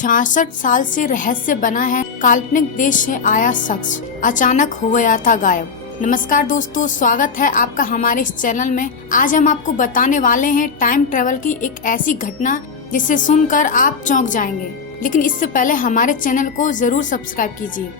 66 साल से रहस्य बना है, काल्पनिक देश से आया शख्स अचानक हो गया था गायब। नमस्कार दोस्तों, स्वागत है आपका हमारे इस चैनल में। आज हम आपको बताने वाले हैं टाइम ट्रेवल की एक ऐसी घटना जिसे सुनकर आप चौंक जाएंगे। लेकिन इससे पहले हमारे चैनल को जरूर सब्सक्राइब कीजिए।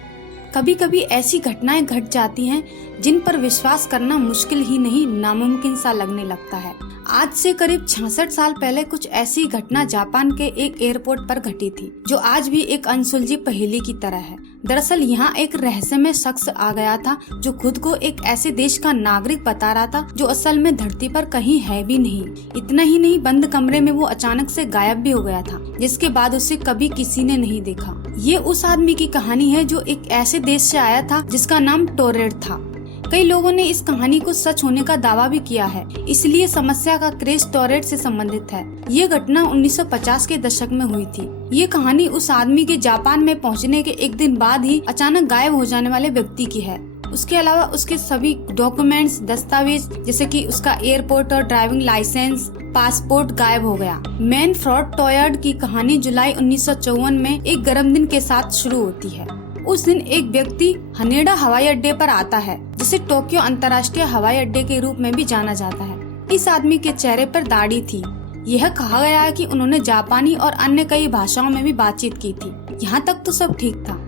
कभी कभी ऐसी घटनाएं घट जाती हैं जिन पर विश्वास करना मुश्किल ही नहीं, नामुमकिन सा लगने लगता है। आज से करीब 66 साल पहले कुछ ऐसी घटना जापान के एक एयरपोर्ट पर घटी थी, जो आज भी एक अनसुलझी पहेली की तरह है। दरअसल यहाँ एक रहस्यमय शख्स आ गया था जो खुद को एक ऐसे देश का नागरिक बता रहा था जो असल में धरती पर कहीं है भी नहीं। इतना ही नहीं, बंद कमरे में वो अचानक से गायब भी हो गया था, जिसके बाद उसे कभी किसी ने नहीं देखा। ये उस आदमी की कहानी है जो एक ऐसे देश से आया था जिसका नाम टोरेड था। कई लोगों ने इस कहानी को सच होने का दावा भी किया है, इसलिए समस्या का क्रेज टोरेड से संबंधित है। ये घटना 1950 के दशक में हुई थी। ये कहानी उस आदमी के जापान में पहुंचने के एक दिन बाद ही अचानक गायब हो जाने वाले व्यक्ति की है। उसके अलावा उसके सभी डॉक्यूमेंट्स, दस्तावेज जैसे कि उसका एयरपोर्ट और ड्राइविंग लाइसेंस, पासपोर्ट गायब हो गया। मैन फ्रॉड टोयर्ड की कहानी जुलाई 1954 में एक गर्म दिन के साथ शुरू होती है। उस दिन एक व्यक्ति हनेडा हवाई अड्डे पर आता है, जिसे टोक्यो अंतर्राष्ट्रीय हवाई अड्डे के रूप में भी जाना जाता है। इस आदमी के चेहरे पर दाढ़ी थी। यह कहा गया है कि उन्होंने जापानी और अन्य कई भाषाओं में भी बातचीत की थी। यहाँ तक तो सब ठीक था।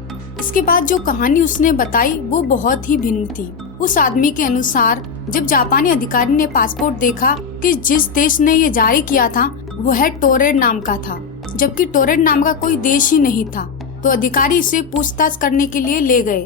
इसके बाद जो कहानी उसने बताई वो बहुत ही भिन्न थी। उस आदमी के अनुसार जब जापानी अधिकारी ने पासपोर्ट देखा कि जिस देश ने ये जारी किया था वह टोरेड नाम का था, जबकि टोरेड नाम का कोई देश ही नहीं था, तो अधिकारी इसे पूछताछ करने के लिए ले गए।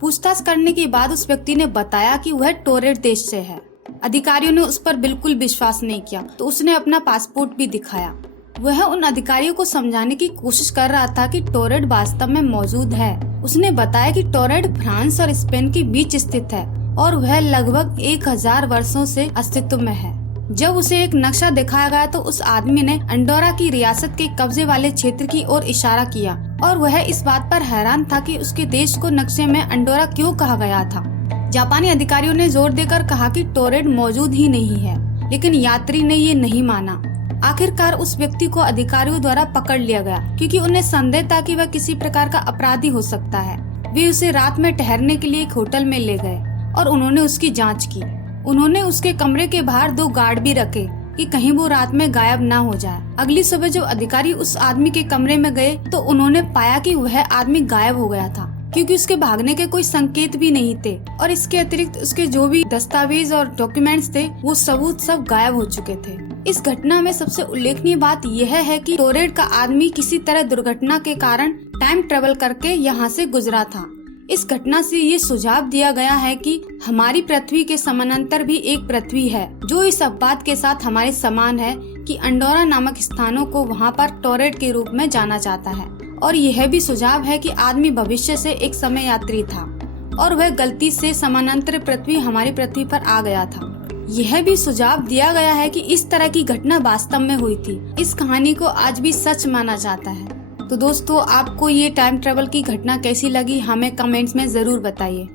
पूछताछ करने के बाद उस व्यक्ति ने बताया कि वह टोरेड देश से है। अधिकारियों ने उस पर बिल्कुल विश्वास नहीं किया, तो उसने अपना पासपोर्ट भी दिखाया। वह उन अधिकारियों को समझाने की कोशिश कर रहा था कि टोरेड वास्तव में मौजूद है। उसने बताया कि टोरेड फ्रांस और स्पेन के बीच स्थित है और वह लगभग 1000 वर्षों से अस्तित्व में है। जब उसे एक नक्शा दिखाया गया तो उस आदमी ने अंडोरा की रियासत के कब्जे वाले क्षेत्र की ओर इशारा किया और वह इस बात पर हैरान था कि उसके देश को नक्शे में अंडोरा क्यों कहा गया था। जापानी अधिकारियों ने जोर देकर कहा कि टोरेड मौजूद ही नहीं है, लेकिन यात्री ने ये नहीं माना। आखिरकार उस व्यक्ति को अधिकारियों द्वारा पकड़ लिया गया, क्योंकि उन्हें संदेह था कि वह किसी प्रकार का अपराधी हो सकता है। वे उसे रात में ठहरने के लिए एक होटल में ले गए और उन्होंने उसकी जाँच की। उन्होंने उसके कमरे के बाहर 2 गार्ड भी रखे कि कहीं वो रात में गायब ना हो जाए। अगली सुबह जब अधिकारी उस आदमी के कमरे में गए तो उन्होंने पाया कि वह आदमी गायब हो गया था, क्योंकि उसके भागने के कोई संकेत भी नहीं थे और इसके अतिरिक्त उसके जो भी दस्तावेज और डॉक्यूमेंट्स थे वो सबूत सब गायब हो चुके थे। इस घटना में सबसे उल्लेखनीय बात यह है कि टोरेड का आदमी किसी तरह दुर्घटना के कारण टाइम ट्रेवल करके यहाँ से गुजरा था। इस घटना से ये सुझाव दिया गया है कि हमारी पृथ्वी के समानांतर भी एक पृथ्वी है जो इस अपवाद के साथ हमारे समान है कि अंडोरा नामक स्थानों को वहाँ पर टोरेड के रूप में जाना जाता है। और यह भी सुझाव है कि आदमी भविष्य से एक समय यात्री था और वह गलती से समानांतर पृथ्वी हमारी पृथ्वी पर आ गया था। यह भी सुझाव दिया गया है कि इस तरह की घटना वास्तव में हुई थी। इस कहानी को आज भी सच माना जाता है। तो दोस्तों, आपको ये टाइम ट्रेवल की घटना कैसी लगी हमें कमेंट्स में जरूर बताइए।